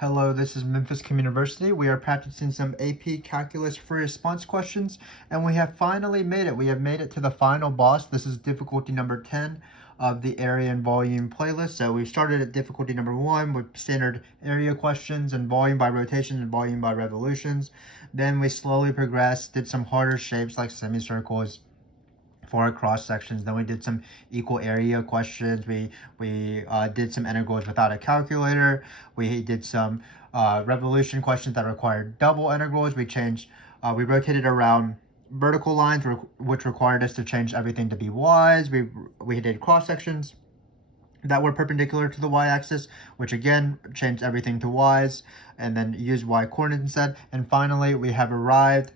Hello, this is Memphis Community University. We are practicing some AP Calculus free response questions, and we have finally made it. We have made it to the final boss. This is difficulty number 10 of the area and volume playlist. So we started at difficulty number 1 with standard area questions and volume by rotations and volume by revolutions. Then we slowly progressed, did some harder shapes like semicircles for cross sections. Then we did some equal area questions. We did some integrals without a calculator. We did some revolution questions that required double integrals. We rotated around vertical lines, which required us to change everything to be y's. We did cross sections that were perpendicular to the y-axis, which again changed everything to y's, and then use y coordinates instead. And finally, we have arrived.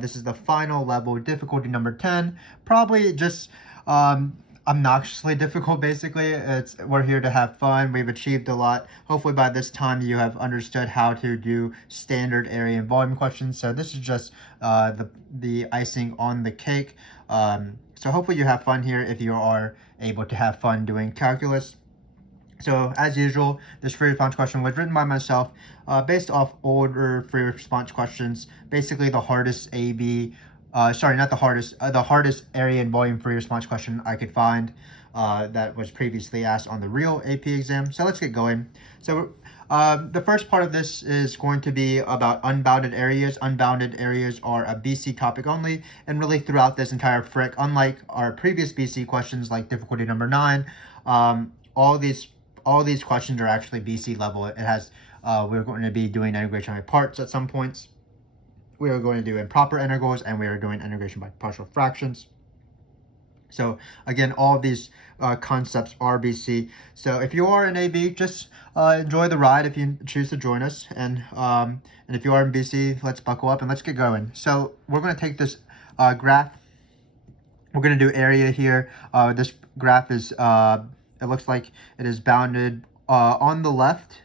This is the final level, difficulty number 10. Probably just obnoxiously difficult, basically. We're here to have fun. We've achieved a lot. Hopefully by this time you have understood how to do standard area and volume questions. So this is just the icing on the cake. So hopefully you have fun here if you are able to have fun doing calculus. So as usual, this free response question was written by myself based off older free response questions. Basically the hardest the hardest area and volume free response question I could find that was previously asked on the real AP exam. So let's get going. So the first part of this is going to be about unbounded areas. Unbounded areas are a BC topic only, and really throughout this entire FRQ, unlike our previous BC questions like difficulty number 9, all these questions are actually BC level. It has we're going to be doing integration by parts at some points. We are going to do improper integrals, and we are doing integration by partial fractions. So again, all of these concepts are BC. So if you are in AB, just enjoy the ride if you choose to join us. And if you are in BC, let's buckle up and let's get going. So we're going to take this graph. We're going to do area here. This graph is, it looks like it is bounded on the left.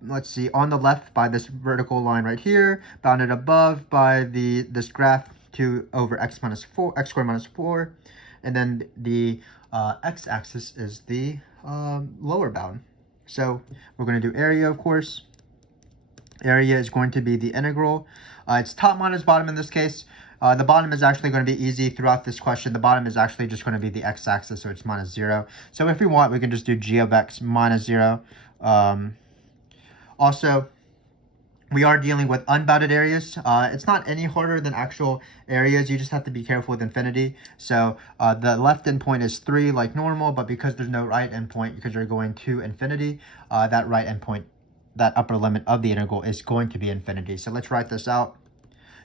Let's see, on the left by this vertical line right here, bounded above by this graph 2 over x squared minus 4. And then the x-axis is the lower bound. So we're going to do area, of course. Area is going to be the integral. It's top minus bottom in this case. The bottom is actually going to be easy throughout this question. The bottom is actually just going to be the x-axis, so it's minus 0. So if we want, we can just do g of x minus 0. Also, we are dealing with unbounded areas. It's not any harder than actual areas. You just have to be careful with infinity. So the left endpoint is 3 like normal, but because there's no right endpoint, because you're going to infinity, that right endpoint, that upper limit of the integral is going to be infinity. So let's write this out.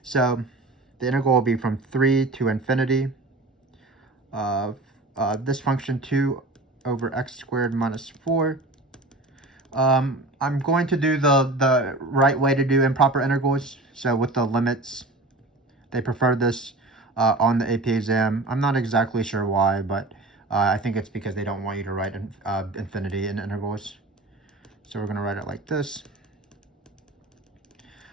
So the integral will be from 3 to infinity of this function 2 over x squared minus 4. I'm going to do the right way to do improper integrals. So with the limits, they prefer this on the AP exam. I'm not exactly sure why, but I think it's because they don't want you to write infinity in integrals. So we're going to write it like this.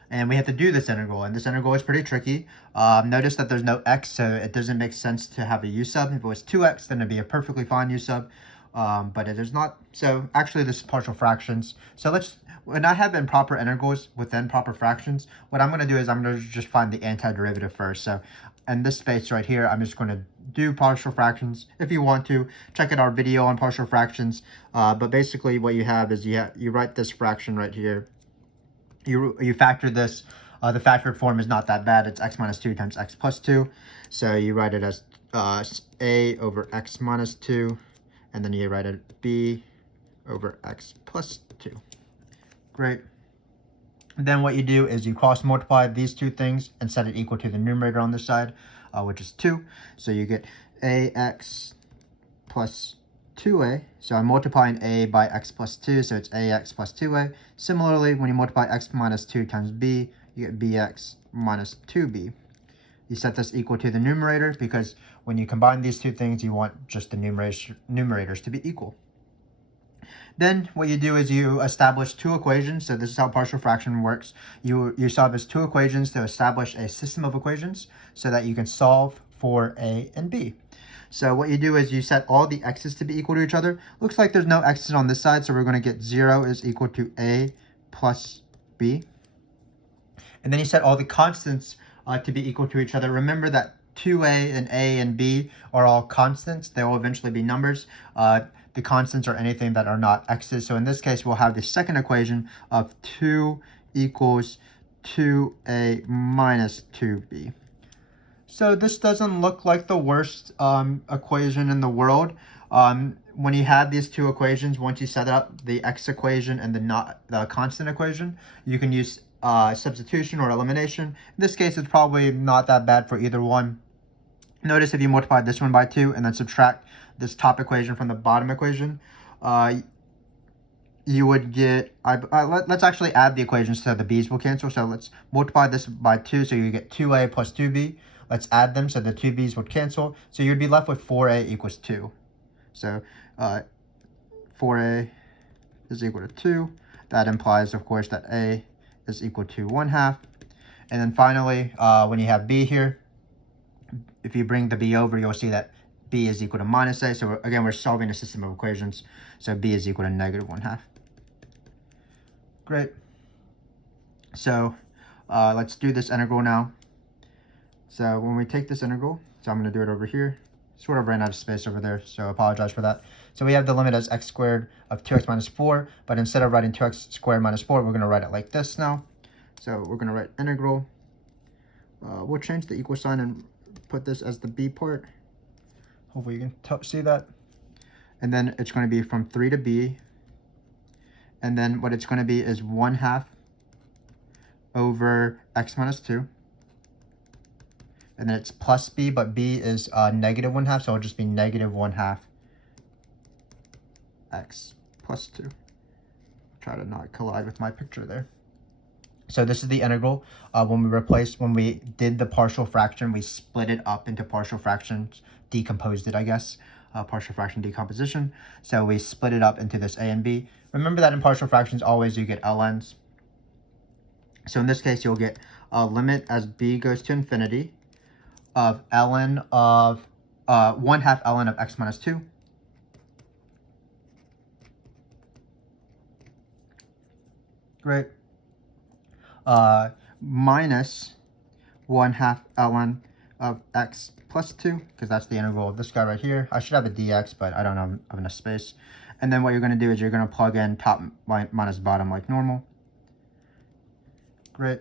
And we have to do this integral, and this integral is pretty tricky. Notice that there's no x, so it doesn't make sense to have a u sub. If it was 2x, then it'd be a perfectly fine u sub. But it is not. So actually this is partial fractions. So when I have improper integrals within proper fractions, what I'm going to do is I'm going to just find the antiderivative first. So in this space right here, I'm just going to do partial fractions. If you want to, check out our video on partial fractions. But basically what you have is you write this fraction right here. You factor this. The factored form is not that bad. It's x minus 2 times x plus 2. So you write it as a over x minus 2. And then you write it b over x plus 2. Great. And then what you do is you cross multiply these two things and set it equal to the numerator on this side, which is 2. So you get ax plus 2a. So I'm multiplying a by x plus 2, so it's ax plus 2a. Similarly, when you multiply x minus 2 times b, you get bx minus 2b. You set this equal to the numerator because when you combine these two things, you want just the numerators to be equal. Then what you do is you establish two equations. So this is how partial fraction works. You establish two equations to establish a system of equations so that you can solve for a and b. So what you do is you set all the x's to be equal to each other. Looks like there's no x's on this side, so we're going to get 0 is equal to a plus b. And then you set all the constants to be equal to each other. Remember that 2a and b are all constants. They will eventually be numbers. The constants are anything that are not x's. So in this case, we'll have the second equation of 2 equals 2a minus 2b. So this doesn't look like the worst equation in the world. When you have these two equations, once you set up the x equation and the constant equation, you can use substitution or elimination. In this case, it's probably not that bad for either one. Notice if you multiply this one by 2 and then subtract this top equation from the bottom equation, you would get, let's actually add the equations so the b's will cancel. So let's multiply this by 2, so you get 2a plus 2b. Let's add them so the 2b's would cancel. So you'd be left with 4a equals 2. So 4a is equal to 2. That implies, of course, that a is equal to 1/2. And then finally, when you have b here, if you bring the b over, you'll see that b is equal to minus a. So again, we're solving a system of equations. So b is equal to negative 1/2. Great. So let's do this integral now. So when we take this integral, so I'm going to do it over here. Sort of ran out of space over there, so I apologize for that. So we have the limit as x squared of 2x minus 4, but instead of writing 2x squared minus 4, we're going to write it like this now. So we're going to write integral. We'll change the equal sign and put this as the b part. Hopefully you can see that. And then it's going to be from 3 to b. And then what it's going to be is 1/2 over x minus 2. And then it's plus b, but b is negative 1/2, so it'll just be negative 1/2 x plus 2. Try to not collide with my picture there. So this is the integral. When we did the partial fraction, we split it up into partial fractions, decomposed it, I guess, partial fraction decomposition. So we split it up into this a and b. Remember that in partial fractions, always you get ln's. So in this case, you'll get a limit as b goes to infinity of ln of 1/2 ln of x minus 2. Great. Minus 1/2 ln of x plus 2, because that's the integral of this guy right here. I should have a dx, but I don't have enough space. And then what you're going to do is you're going to plug in top minus bottom like normal. Great.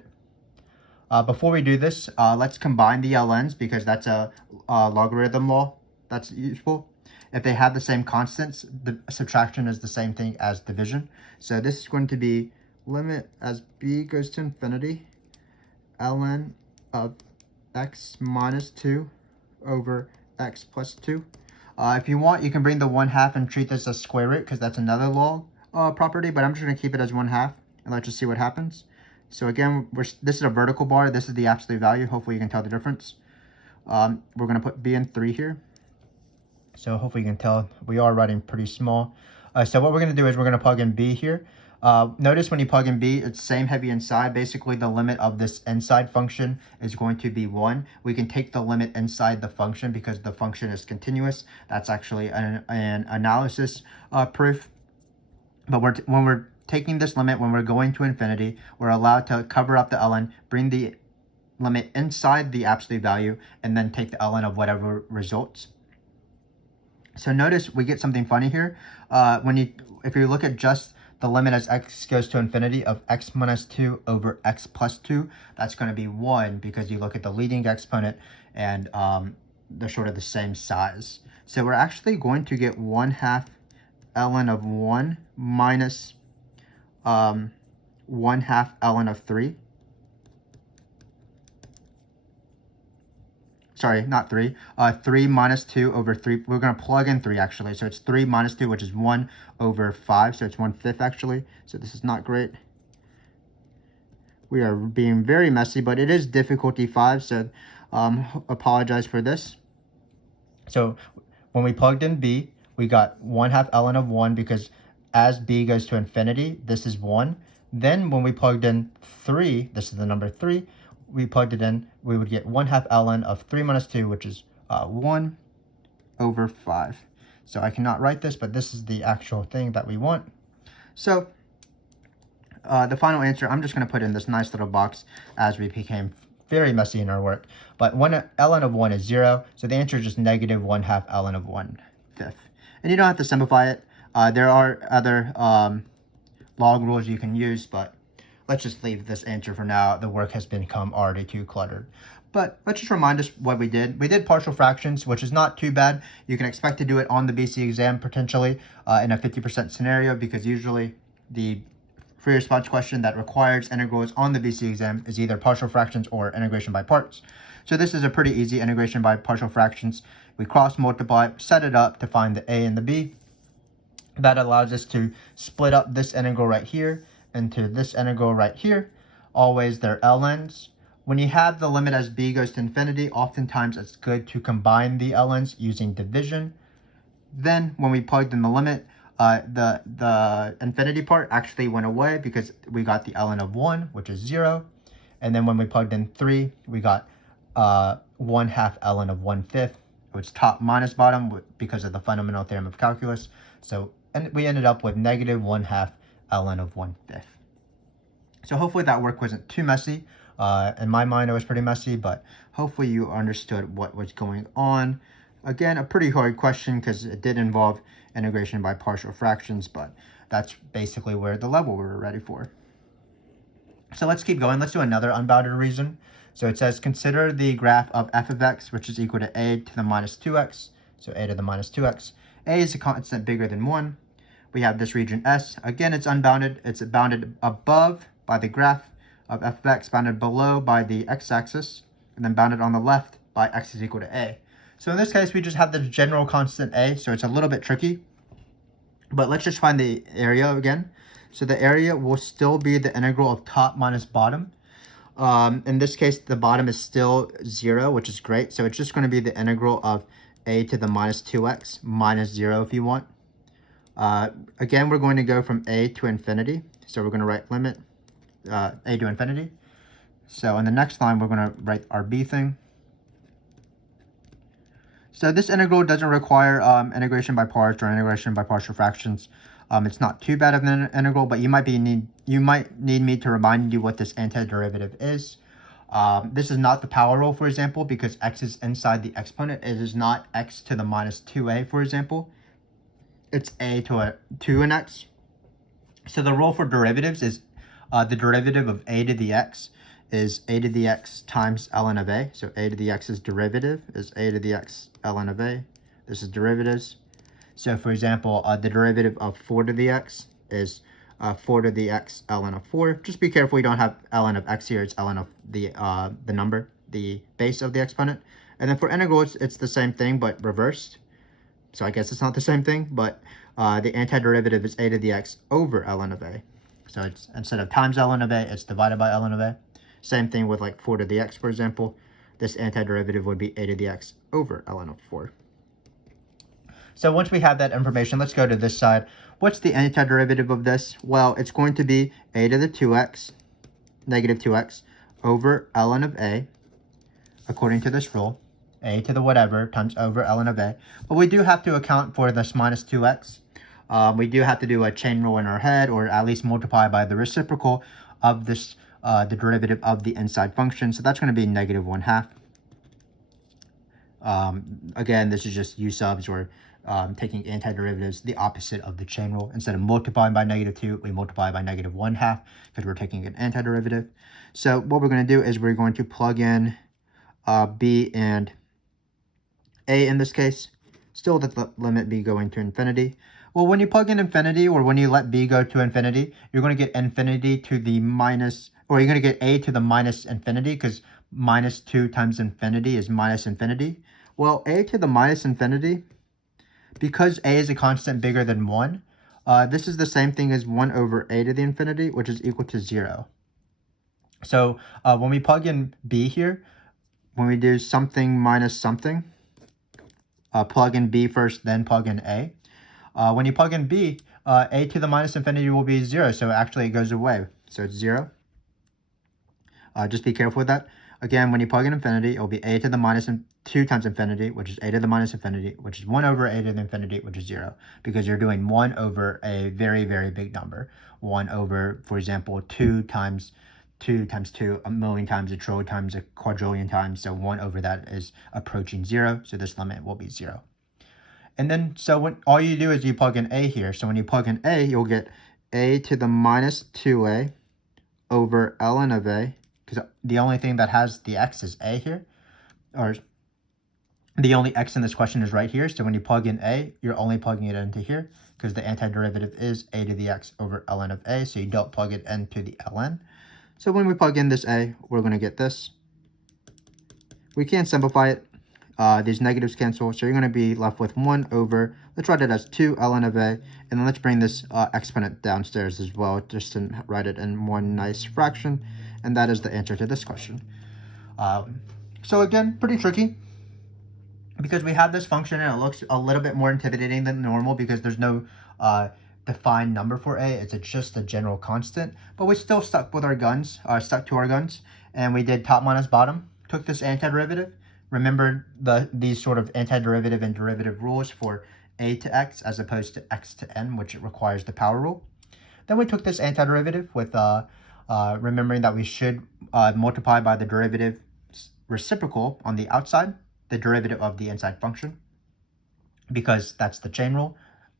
Before we do this, let's combine the ln's, because that's a logarithm law that's useful. If they have the same constants, the subtraction is the same thing as division. So this is going to be limit as b goes to infinity, ln of x minus 2 over x plus 2. If you want, you can bring the 1/2 and treat this as square root, because that's another log property, but I'm just going to keep it as 1/2 and let's just see what happens. So again, this is a vertical bar. This is the absolute value. Hopefully you can tell the difference. We're going to put b in 3 here. So hopefully you can tell we are writing pretty small. So what we're going to do is we're going to plug in b here. Notice when you plug in b, it's same heavy inside. Basically, the limit of this inside function is going to be 1. We can take the limit inside the function because the function is continuous. That's actually an analysis proof. But when we're taking this limit, when we're going to infinity, we're allowed to cover up the ln, bring the limit inside the absolute value, and then take the ln of whatever results. So notice we get something funny here. If you look at just the limit as x goes to infinity of x minus 2 over x plus 2, that's going to be 1, because you look at the leading exponent and they're sort of the same size. So we're actually going to get 1/2 ln of 1 minus 1/2 ln of 3. Sorry, not 3. 3 minus 2 over 3. We're going to plug in 3 actually. So it's 3 minus 2, which is 1 over 5. So it's 1/5 actually. So this is not great. We are being very messy, but it is difficulty 5. So apologize for this. So when we plugged in b, we got 1/2 ln of 1, because as b goes to infinity, this is 1. Then when we plugged in 3, this is the number 3, we plugged it in, we would get 1/2 ln of 3 minus 2, which is 1 over 5. So I cannot write this, but this is the actual thing that we want. So the final answer, I'm just going to put in this nice little box as we became very messy in our work. But ln of 1 is 0, so the answer is just negative 1/2 ln of 1/5. And you don't have to simplify it. There are other log rules you can use, but let's just leave this answer for now. The work has become already too cluttered. But let's just remind us what we did. We did partial fractions, which is not too bad. You can expect to do it on the BC exam potentially in a 50% scenario, because usually the free response question that requires integrals on the BC exam is either partial fractions or integration by parts. So this is a pretty easy integration by partial fractions. We cross multiply, set it up to find the a and the b. That allows us to split up this integral right here into this integral right here. Always their ln's. When you have the limit as b goes to infinity, oftentimes it's good to combine the ln's using division. Then when we plugged in the limit, the infinity part actually went away because we got the ln of 1, which is 0. And then when we plugged in 3, we got 1/2 ln of 1/5, which is top minus bottom because of the fundamental theorem of calculus. So and we ended up with negative 1/2 ln of 1/5. So hopefully that work wasn't too messy. In my mind, it was pretty messy, but hopefully you understood what was going on. Again, a pretty hard question because it did involve integration by partial fractions, but that's basically where the level we were ready for. So let's keep going. Let's do another unbounded reason. So it says, consider the graph of f of x, which is equal to a to the minus 2x. So a to the minus 2x. A is a constant bigger than 1. We have this region S. Again, it's unbounded. It's bounded above by the graph of f of x, bounded below by the x-axis, and then bounded on the left by x is equal to a. So in this case, we just have the general constant a, so it's a little bit tricky. But let's just find the area again. So the area will still be the integral of top minus bottom. In this case, the bottom is still 0, which is great. So it's just going to be the integral of a to the minus 2x minus 0 if you want. Again, we're going to go from a to infinity. So we're going to write limit a to infinity. So in the next line, we're going to write our b thing. So this integral doesn't require integration by parts or integration by partial fractions. It's not too bad of an integral, but you might need me to remind you what this antiderivative is. This is not the power rule, for example, because x is inside the exponent. It is not x to the minus 2a, for example. It's a to an x. So the rule for derivatives is the derivative of a to the x is a to the x times ln of a. So a to the x's derivative is a to the x ln of a. This is derivatives. So for example, the derivative of 4 to the x is 4 to the x ln of 4. Just be careful you don't have ln of x here. It's ln of the number, the base of the exponent. And then for integrals, it's the same thing, but reversed. So I guess it's not the same thing, but the antiderivative is a to the x over ln of a. So it's instead of times ln of a, it's divided by ln of a. Same thing with like 4 to the x, for example. This antiderivative would be a to the x over ln of 4. So once we have that information, let's go to this side. What's the antiderivative of this? Well, it's going to be a to the 2x, negative 2x, over ln of a, according to this rule. A to the whatever times over ln of a. But we do have to account for this minus 2x. We do have to do a chain rule in our head, or at least multiply by the reciprocal of this, the derivative of the inside function. So that's going to be negative 1/2. Again, this is just u subs, or taking antiderivatives, the opposite of the chain rule. Instead of multiplying by negative 2, we multiply by negative 1/2 because we're taking an antiderivative. So what we're going to do is we're going to plug in b and a in this case. Still let the limit be going to infinity. Well, when you plug in infinity, or when you let b go to infinity, you're going to get infinity to the minus, or you're going to get a to the minus infinity, because minus 2 times infinity is minus infinity. Well, a to the minus infinity, because a is a constant bigger than 1, this is the same thing as 1 over a to the infinity, which is equal to 0. So when we plug in b here, when we do something minus something, plug in b first, then plug in a. When you plug in b, a to the minus infinity will be 0, so actually it goes away. So it's 0. Just be careful with that. Again, when you plug in infinity, it will be a to the minus 2 times infinity, which is a to the minus infinity, which is 1 over a to the infinity, which is 0, because you're doing 1 over a very, very big number. 1 over, for example, 2 times 2 times 2, a million times, a trillion times, a quadrillion times. So 1 over that is approaching 0. So this limit will be 0. And then, so when all you do is you plug in a here. So when you plug in a, you'll get a to the minus 2a over ln of a, because the only thing that has the x is a here, or the only x in this question is right here. So when you plug in a, you're only plugging it into here, because the antiderivative is a to the x over ln of a, so you don't plug it into the ln. So when we plug in this a, we're going to get this. We can simplify it. These negatives cancel, so you're going to be left with 1 over, let's write it as 2 ln of a, and then let's bring this exponent downstairs as well, just to write it in one nice fraction, and that is the answer to this question. So again, pretty tricky, because we have this function and it looks a little bit more intimidating than normal because there's no defined number for a, it's just a general constant, but we still stuck to our guns, and we did top minus bottom, took this antiderivative. Remember these sort of antiderivative and derivative rules for a to x as opposed to x to n, which it requires the power rule. Then we took this antiderivative with remembering that we should multiply by the derivative reciprocal on the outside, the derivative of the inside function, because that's the chain rule.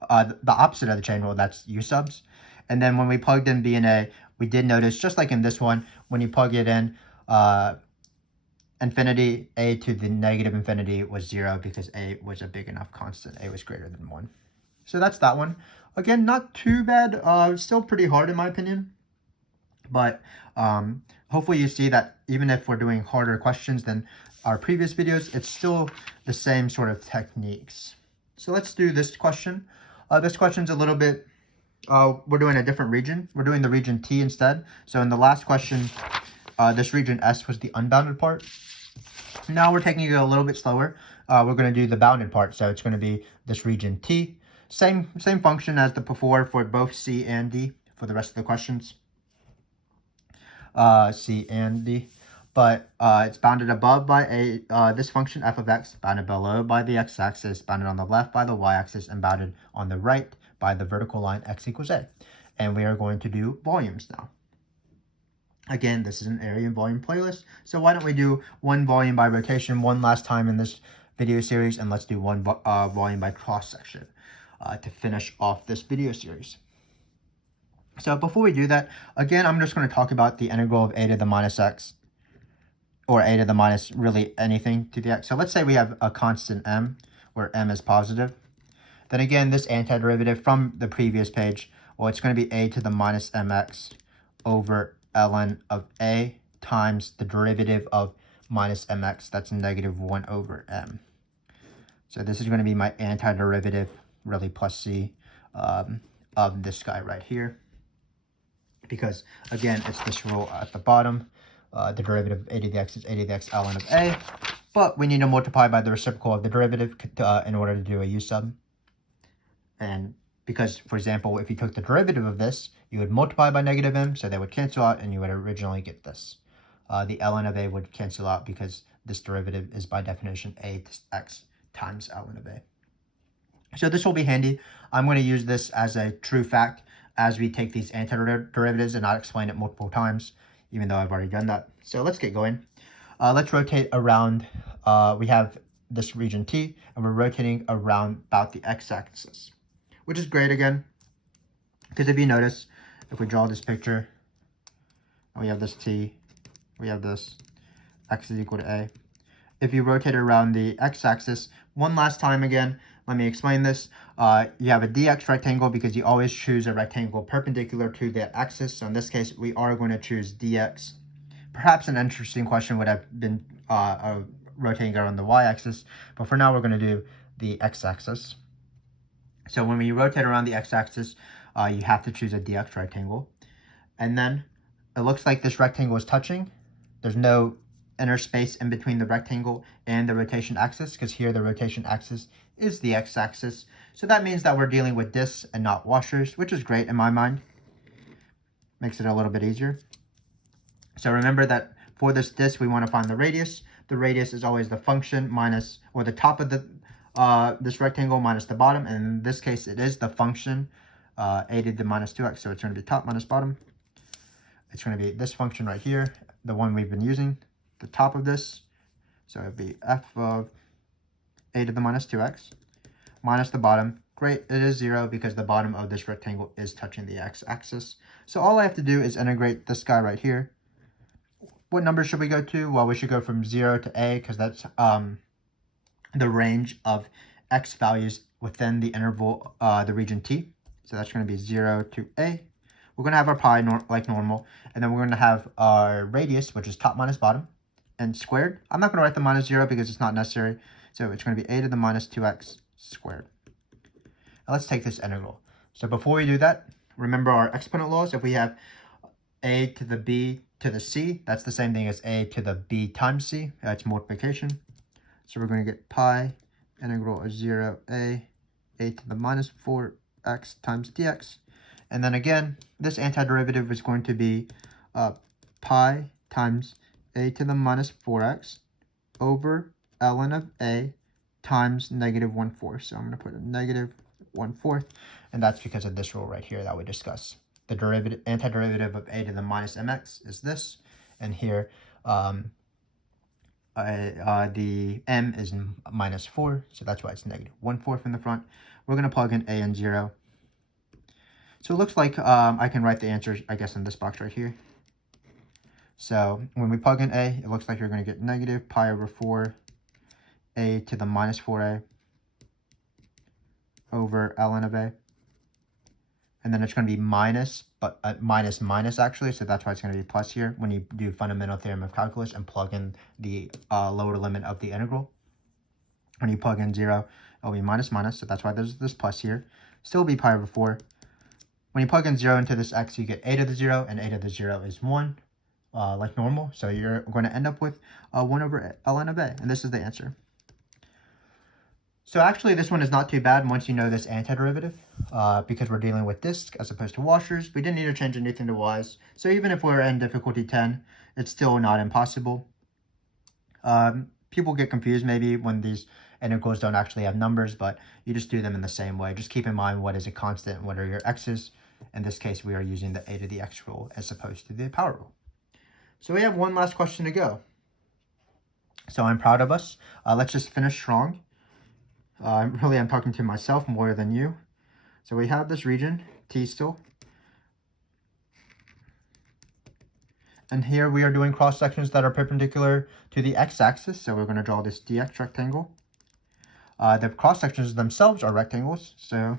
The opposite of the chain rule, that's u subs. And then when we plugged in b and a, we did notice, just like in this one, when you plug it in, infinity, a to the negative infinity was 0 because a was a big enough constant. A was greater than 1. So that's that one. Again, not too bad. Still pretty hard in my opinion. But hopefully you see that even if we're doing harder questions than our previous videos, it's still the same sort of techniques. So let's do this question. This question's a little bit, we're doing a different region. We're doing the region T instead. So in the last question, this region S was the unbounded part. Now we're taking it a little bit slower. We're going to do the bounded part. So it's going to be this region T. Same function as the before for both C and D for the rest of the questions. C and D. But it's bounded above by this function f of x, bounded below by the x-axis, bounded on the left by the y-axis, and bounded on the right by the vertical line x equals a. And we are going to do volumes now. Again, this is an area and volume playlist, so why don't we do one volume by rotation one last time in this video series, and let's do one volume by cross-section to finish off this video series. So before we do that, again, I'm just going to talk about the integral of a to the minus x, or a to the minus really anything to the x. So let's say we have a constant m, where m is positive. Then again, this antiderivative from the previous page, well, it's going to be a to the minus mx over ln of a times the derivative of minus mx, that's negative 1 over m. So this is going to be my antiderivative, really plus c, of this guy right here. Because, again, it's this rule at the bottom. The derivative of a to the x is a to the x ln of a. But we need to multiply by the reciprocal of the derivative in order to do a u sub. And because, for example, if you took the derivative of this, you would multiply by negative m, so they would cancel out, and you would originally get this. The ln of a would cancel out because this derivative is by definition a to x times ln of a. So this will be handy. I'm going to use this as a true fact as we take these antiderivatives and not explain it multiple times, even though I've already done that. So let's get going. Let's rotate around. We have this region T, and we're rotating around about the x-axis, which is great again, because if you notice, if we draw this picture, and we have this T, we have this, x is equal to a. If you rotate around the x-axis, one last time again, let me explain this. You have a dx rectangle because you always choose a rectangle perpendicular to the axis. So in this case, we are going to choose dx. Perhaps an interesting question would have been rotating around the y-axis, but for now we're going to do the x-axis. So when we rotate around the x-axis, you have to choose a dx rectangle. And then it looks like this rectangle is touching. There's no inner space in between the rectangle and the rotation axis, because here the rotation axis is the x-axis. So that means that we're dealing with discs and not washers, which is great in my mind. Makes it a little bit easier. So remember that For this disk, we want to find the radius. The radius is always the function minus, or the top of the this rectangle minus the bottom, and in this case it is the function a to the minus 2x, so it's going to be top minus bottom. It's going to be this function right here, the one we've been using, the top of this, so it would be f of a to the minus 2x minus the bottom. Great, it is 0 because the bottom of this rectangle is touching the x-axis. So all I have to do is integrate this guy right here. What number should we go to? Well, we should go from 0 to a because that's the range of x values within the interval, the region t. So that's going to be 0 to a. We're going to have our pi like normal, and then we're going to have our radius, which is top minus bottom, and squared. I'm not going to write the minus 0 because it's not necessary. So it's going to be a to the minus 2x squared. Now let's take this integral. So before we do that, remember our exponent laws. If we have a to the b to the c, that's the same thing as a to the b times c. That's multiplication. So we're going to get pi integral of 0a to the minus 4x times dx. And then again, this antiderivative is going to be pi times a to the minus 4x over ln of a times negative 1/4. So I'm going to put a negative 1/4, and that's because of this rule right here that we discussed. The antiderivative of a to the minus mx is this, and here the m is minus 4, so that's why it's negative 1/4 in the front. We're going to plug in a and 0. So it looks like I can write the answer, I guess, in this box right here. So when we plug in a, it looks like you're going to get negative pi over 4 a to the minus 4a over ln of a. And then it's going to be minus, but minus actually, so that's why it's going to be plus here when you do fundamental theorem of calculus and plug in the lower limit of the integral. When you plug in 0, it'll be minus, so that's why there's this plus here. Still be pi over 4. When you plug in 0 into this x, you get a to the 0, and a to the 0 is 1, like normal. So you're going to end up with 1 over ln of a, and this is the answer. So actually, this one is not too bad once you know this antiderivative, because we're dealing with disks as opposed to washers. We didn't need to change anything to y's. So even if we're in difficulty 10, it's still not impossible. People get confused maybe when these integrals don't actually have numbers, but you just do them in the same way. Just keep in mind what is a constant and what are your x's. In this case, we are using the a to the x rule as opposed to the power rule. So we have one last question to go. So I'm proud of us. Let's just finish strong. Really, I'm talking to myself more than you. So we have this region, T still. And here we are doing cross sections that are perpendicular to the x-axis. So we're going to draw this dx rectangle. The cross sections themselves are rectangles. So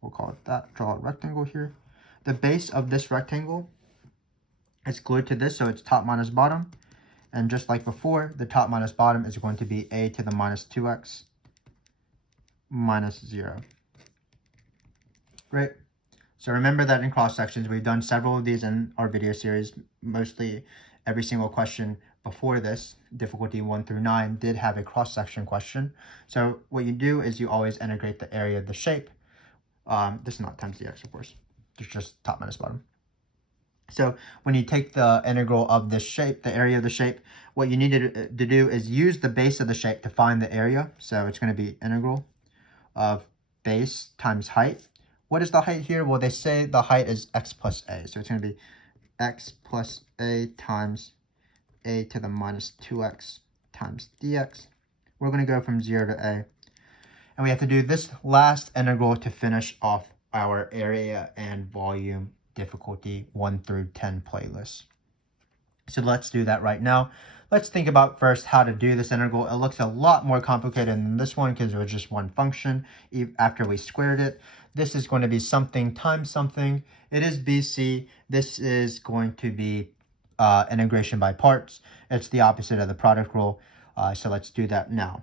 we'll call it that. Draw a rectangle here. The base of this rectangle is glued to this, so it's top minus bottom. And just like before, the top minus bottom is going to be a to the minus 2x minus 0. Great. So remember that in cross sections, we've done several of these in our video series. Mostly every single question before this, difficulty 1 through 9, did have a cross section question. So what you do is you always integrate the area of the shape. This is not times dx, of course. It's just top minus bottom. So when you take the integral of this shape, the area of the shape, what you need to do is use the base of the shape to find the area. So it's going to be integral of base times height. What is the height here? Well, they say the height is x plus a. So it's going to be x plus a times a to the minus 2x times dx. We're going to go from 0 to a. And we have to do this last integral to finish off our area and volume difficulty 1 through 10 playlist. So let's do that right now. Let's think about first how to do this integral. It looks a lot more complicated than this one because it was just one function after we squared it. This is going to be something times something. It is BC. This is going to be integration by parts. It's the opposite of the product rule. So let's do that now.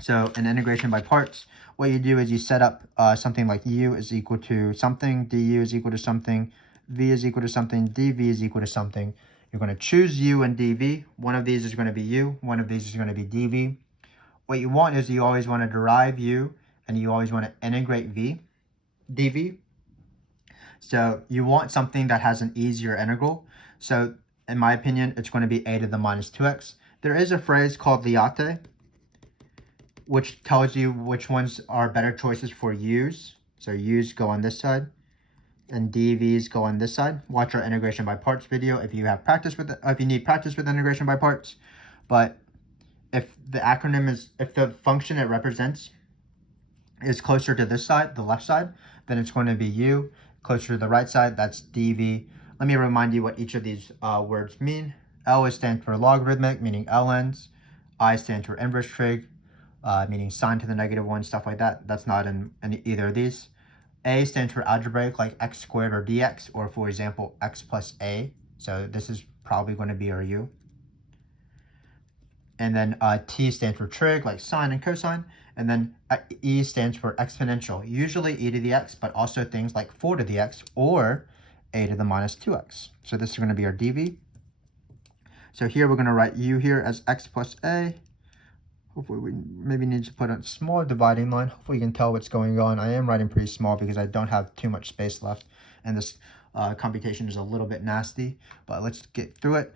So in integration by parts, what you do is you set up something like u is equal to something, du is equal to something, v is equal to something, dv is equal to something. You're going to choose u and dv. One of these is going to be u, one of these is going to be dv. What you want is you always want to derive u, and you always want to integrate dv. So you want something that has an easier integral. So in my opinion, it's going to be a to the minus 2x. There is a phrase called liate, which tells you which ones are better choices for u's. So u's go on this side, and dv's go on this side. Watch our integration by parts video if you have practice with if you need practice with integration by parts. But if the acronym is, if the function it represents is closer to this side, the left side, then it's going to be u. Closer to the right side, that's dv. Let me remind you what each of these words mean. L stands for logarithmic, meaning ln's. I stands for inverse trig, meaning sine to the -1, stuff like that. That's not in either of these. A stands for algebraic, like x squared or dx, or for example, x plus a. So this is probably going to be our u. And then T stands for trig, like sine and cosine. And then E stands for exponential, usually e to the x, but also things like 4 to the x or a to the minus 2x. So this is going to be our dv. So here we're going to write u here as x plus a. Hopefully we maybe need to put a small dividing line. Hopefully you can tell what's going on. I am writing pretty small because I don't have too much space left. And this computation is a little bit nasty, but let's get through it.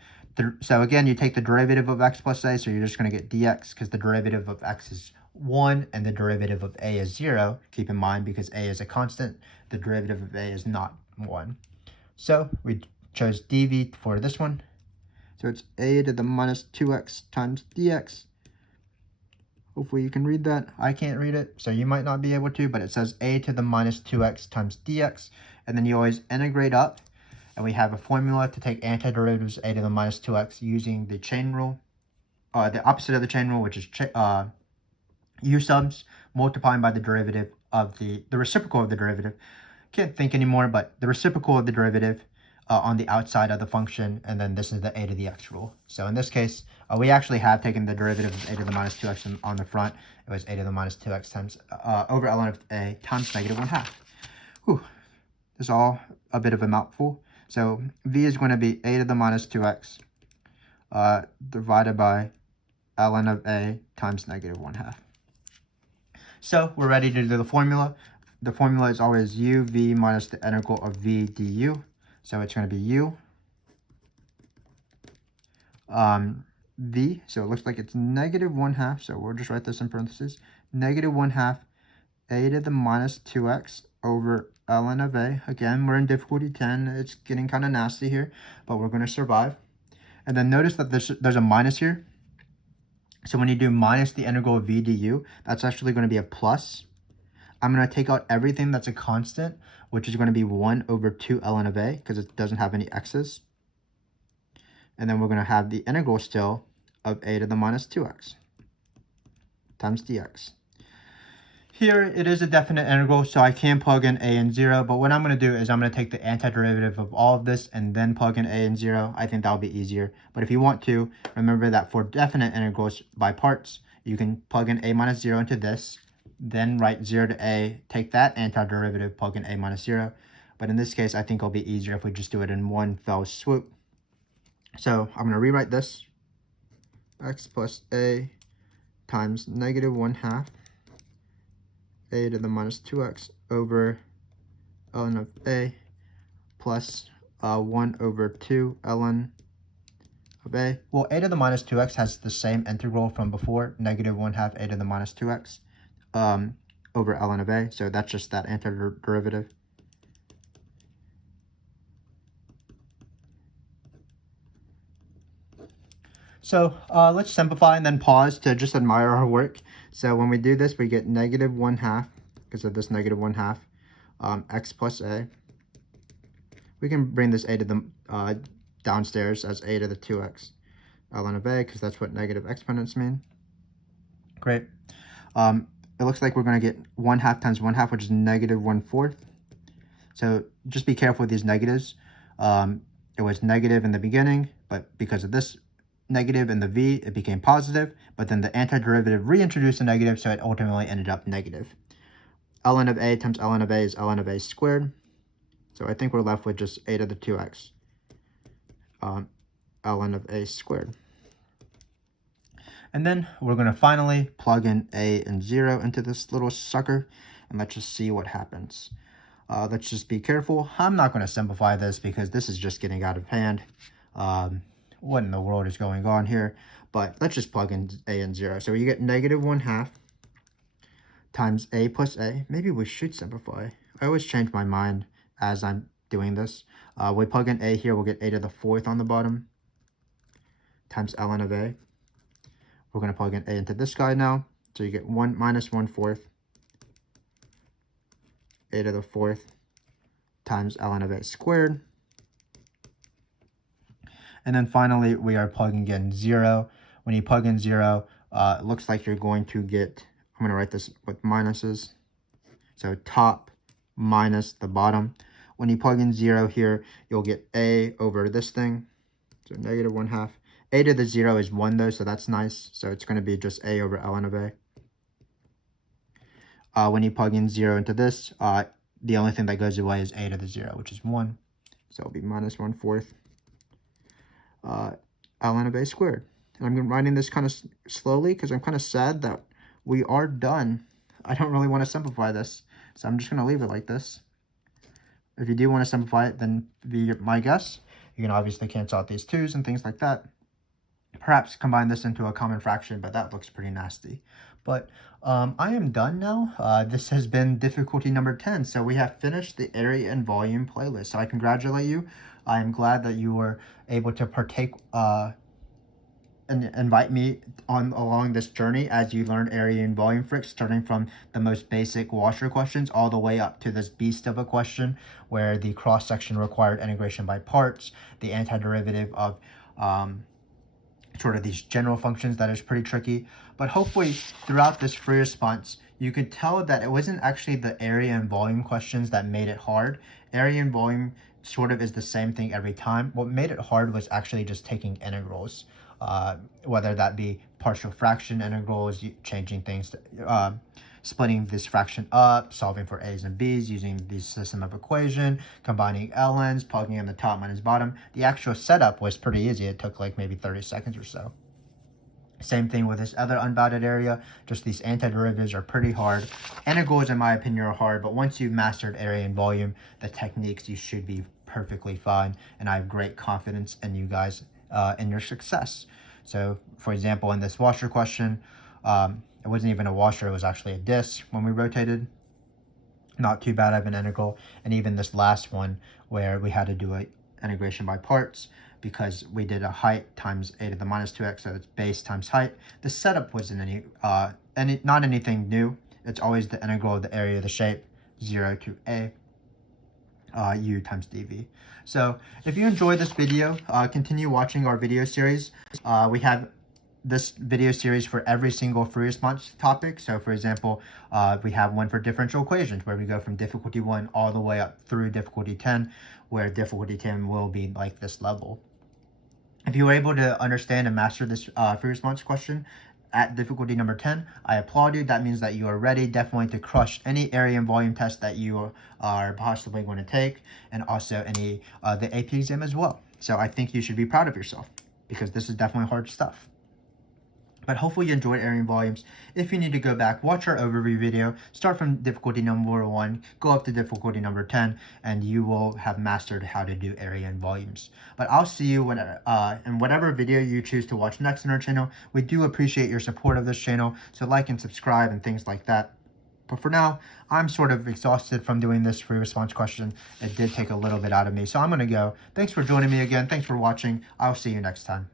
So again, you take the derivative of x plus a, so you're just going to get dx because the derivative of x is 1 and the derivative of a is 0. Keep in mind, because a is a constant, the derivative of a is not 1. So we chose dv for this one. So it's a to the minus 2x times dx. Hopefully you can read that. I can't read it, so you might not be able to, but it says a to the minus 2x times dx. And then you always integrate up. And we have a formula to take antiderivatives a to the minus 2x using the chain rule, the opposite of the chain rule, which is u subs multiplying by the derivative of the reciprocal of the derivative. Can't think anymore, but the reciprocal of the derivative on the outside of the function, and then this is the a to the x rule. So in this case, we actually have taken the derivative of a to the minus 2x on the front. It was a to the minus 2x times over ln of a times -1/2. Whew. This is all a bit of a mouthful. So v is going to be a to the minus 2x divided by ln of a times -1/2. So we're ready to do the formula. The formula is always uv minus the integral of v du. So it's going to be u v. So it looks like it's -1/2. So we'll just write this in parentheses. -1/2 a to the minus 2x over ln of a. Again, we're in difficulty 10. It's getting kind of nasty here, but we're going to survive. And then notice that there's a minus here. So when you do minus the integral of v du, that's actually going to be a plus. I'm going to take out everything that's a constant, which is going to be 1 over 2 ln of a, because it doesn't have any x's. And then we're going to have the integral still of a to the minus 2x times dx. Here, it is a definite integral, so I can plug in a and 0, but what I'm going to do is I'm going to take the antiderivative of all of this and then plug in a and 0. I think that'll be easier. But if you want to, remember that for definite integrals by parts, you can plug in a minus 0 into this, then write 0 to a, take that antiderivative, plug in a minus 0. But in this case, I think it'll be easier if we just do it in one fell swoop. So I'm going to rewrite this. X plus a times -1/2 a to the minus 2x over ln of a plus 1 over 2 ln of a. Well, a to the minus 2x has the same integral from before, -1/2 a to the minus 2x over ln of a. So that's just that antiderivative. So let's simplify and then pause to just admire our work. So when we do this, we get -1/2 because of this -1/2 x plus a. We can bring this a to the downstairs as a to the 2x ln of a, because that's what negative exponents mean. Great. It looks like we're going to get 1/2 times 1/2, which is -1/4. So just be careful with these negatives. It was negative in the beginning, but because of this negative in the v, it became positive, but then the antiderivative reintroduced a negative, so it ultimately ended up negative. Ln of a times ln of a is ln of a squared. So I think we're left with just a to the 2x ln of a squared. And then we're going to finally plug in a and 0 into this little sucker, and let's just see what happens. Let's just be careful. I'm not going to simplify this because this is just getting out of hand. What in the world is going on here? But let's just plug in a and 0. So you get negative 1/2 times a plus a. Maybe we should simplify. I always change my mind as I'm doing this. We plug in a here, we'll get a to the 4th on the bottom times ln of a. We're going to plug in a into this guy now. So you get 1 minus 1/4 a to the 4th times ln of a squared. And then finally, we are plugging in 0. When you plug in 0, it looks like you're going to get, I'm going to write this with minuses. So top minus the bottom. When you plug in 0 here, you'll get a over this thing. So negative 1/2. A to the 0 is 1 though, so that's nice. So it's going to be just a over ln of a. When you plug in 0 into this, the only thing that goes away is a to the 0, which is 1. So it'll be minus 1/4 ln of a squared. And I'm writing this kind of slowly because I'm kind of sad that we are done. I don't really want to simplify this, so I'm just going to leave it like this. If you do want to simplify it, then be my guess. You can obviously cancel out these 2's and things like that. Perhaps combine this into a common fraction, but that looks pretty nasty. But I am done now. This has been difficulty number 10. So we have finished the area and volume playlist. So I congratulate you. I am glad that you were able to partake and invite me on along this journey as you learn area and volume fricks, starting from the most basic washer questions all the way up to this beast of a question where the cross-section required integration by parts, the antiderivative of sort of these general functions that is pretty tricky. But hopefully throughout this free response, you could tell that it wasn't actually the area and volume questions that made it hard. Area and volume sort of is the same thing every time. What made it hard was actually just taking integrals. Whether that be partial fraction integrals, changing things, splitting this fraction up, solving for a's and b's, using the system of equation, combining ln's, plugging in the top minus bottom. The actual setup was pretty easy. It took like maybe 30 seconds or so. Same thing with this other unbounded area. Just these antiderivatives are pretty hard. Integrals, in my opinion, are hard, but once you've mastered area and volume, the techniques, you should be perfectly fine. And I have great confidence in you guys in your success. So, for example, in this washer question, it wasn't even a washer, it was actually a disc when we rotated. Not too bad of an integral. And even this last one where we had to do a integration by parts because we did a height times a to the minus 2x, so it's base times height. The setup wasn't not anything new. It's always the integral of the area of the shape, 0 to a u times dv. So if you enjoyed this video, continue watching our video series. We have this video series for every single free response topic. So for example, we have one for differential equations where we go from difficulty 1 all the way up through difficulty 10, where difficulty 10 will be like this level. If you were able to understand and master this free response question at difficulty number 10, I applaud you. That means that you are ready definitely to crush any area and volume test that you are possibly going to take, and also any the AP exam as well. So I think you should be proud of yourself because this is definitely hard stuff. But hopefully you enjoyed area and volumes. If you need to go back, watch our overview video, start from difficulty number 1, go up to difficulty number 10, and you will have mastered how to do area and volumes. But I'll see you when in whatever video you choose to watch next on our channel. We do appreciate your support of this channel, so like and subscribe and things like that. But for now, I'm sort of exhausted from doing this free response question. It did take a little bit out of me, so I'm going to go. Thanks for joining me again. Thanks for watching. I'll see you next time.